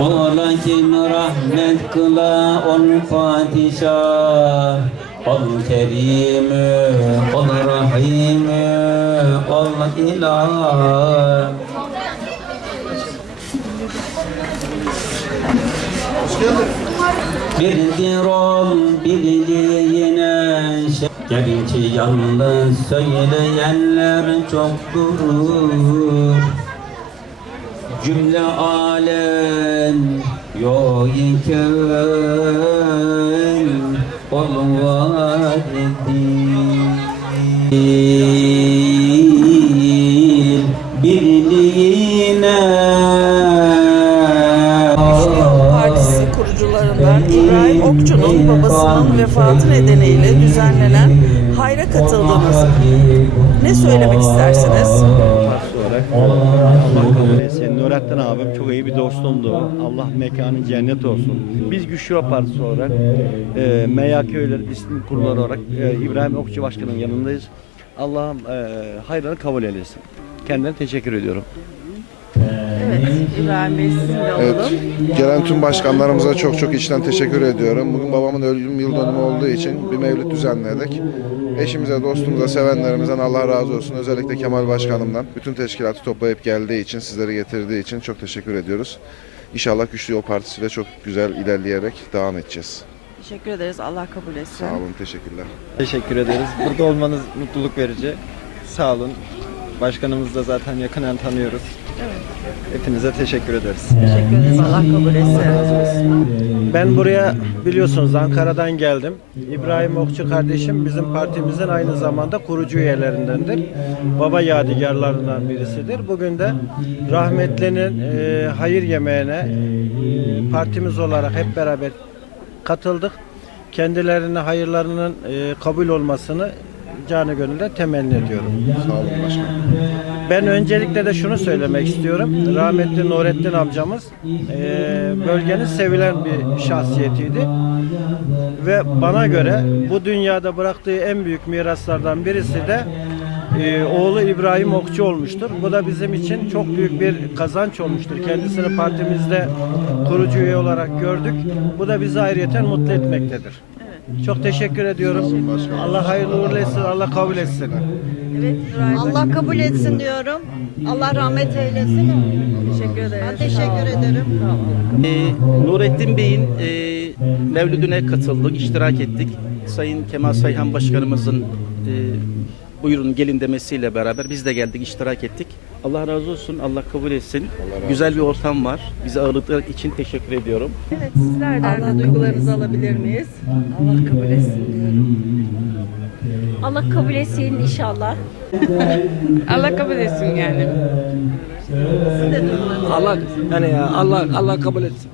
Ola kim rahmet kıla ol padişah? Ol kerimü, ol rahimü, ol ilah Birdir ol birliğine Gerçi yalnız söyleyenler çoktur Cümle alem yok iken ol var Okçu'nun babasının vefatı nedeniyle düzenlenen hayra katıldınız. Ne söylemek istersiniz? Olarak Allah kabul etsin. Nurettin abim çok iyi bir dostumdu. Allah mekanı cennet olsun. Biz Güçlü Partisi olarak e, MYK Köyleri Disiplin Kurulları olarak e, İbrahim Okçu Başkan'ın yanındayız. Allah'ım e, hayrını kabul eylesin. Kendine teşekkür ediyorum. Evet, İbrahim Bey Evet, gelen tüm başkanlarımıza çok çok içten teşekkür ediyorum. Bugün babamın ölüm yıl dönümü olduğu için bir mevlüt düzenledik. Eşimize, dostumuza, sevenlerimizden Allah razı olsun. Özellikle Kemal Başkanımdan bütün teşkilatı toplayıp geldiği için, sizleri getirdiği için çok teşekkür ediyoruz. İnşallah Güçlü Yol Partisi ile çok güzel ilerleyerek devam edeceğiz. Teşekkür ederiz. Allah kabul etsin. Sağ olun, teşekkürler. Teşekkür ederiz. Burada olmanız mutluluk verici. Sağ olun. Başkanımızı da zaten yakından tanıyoruz. Hepinize teşekkür ederiz. Teşekkür ederiz. Allah kabul etsin. Ben buraya biliyorsunuz Ankara'dan geldim. İbrahim Okçu kardeşim bizim partimizin aynı zamanda kurucu üyelerindendir. Baba yadigarlarından birisidir. Bugün de rahmetlinin e, hayır yemeğine e, partimiz olarak hep beraber katıldık. Kendilerine hayırlarının e, kabul olmasını canı gönülden temenni ediyorum. Sağ olun başkanım. Ben öncelikle de şunu söylemek istiyorum. Rahmetli Nurettin amcamız eee, bölgenin sevilen bir şahsiyetiydi. Ve bana göre bu dünyada bıraktığı en büyük miraslardan birisi de eee, oğlu İbrahim Okçu olmuştur. Bu da bizim için çok büyük bir kazanç olmuştur. Kendisini partimizde kurucu üye olarak gördük. Bu da bizi ayrıyeten mutlu etmektedir. Çok teşekkür ediyorum. Allah hayırlı uğurlu etsin, Allah kabul etsin. Evet, İbrahim. Allah kabul etsin diyorum. Allah rahmet eylesin. Teşekkür ederiz. Ben teşekkür ederim. Ee, Nurettin Bey'in e, mevlüdüne katıldık, iştirak ettik. Sayın Kemal Sayhan Başkanımızın e, buyurun gelin demesiyle beraber biz de geldik, iştirak ettik. Allah razı olsun, Allah kabul etsin. Güzel bir ortam var. Bizi ağırladıkları için teşekkür ediyorum. Evet, sizlerden de duygularınızı alabilir miyiz? Allah kabul etsin diyorum. Allah kabul etsin inşallah. Allah kabul etsin yani. Siz de duygularınızı Allah yani Allah Allah kabul etsin.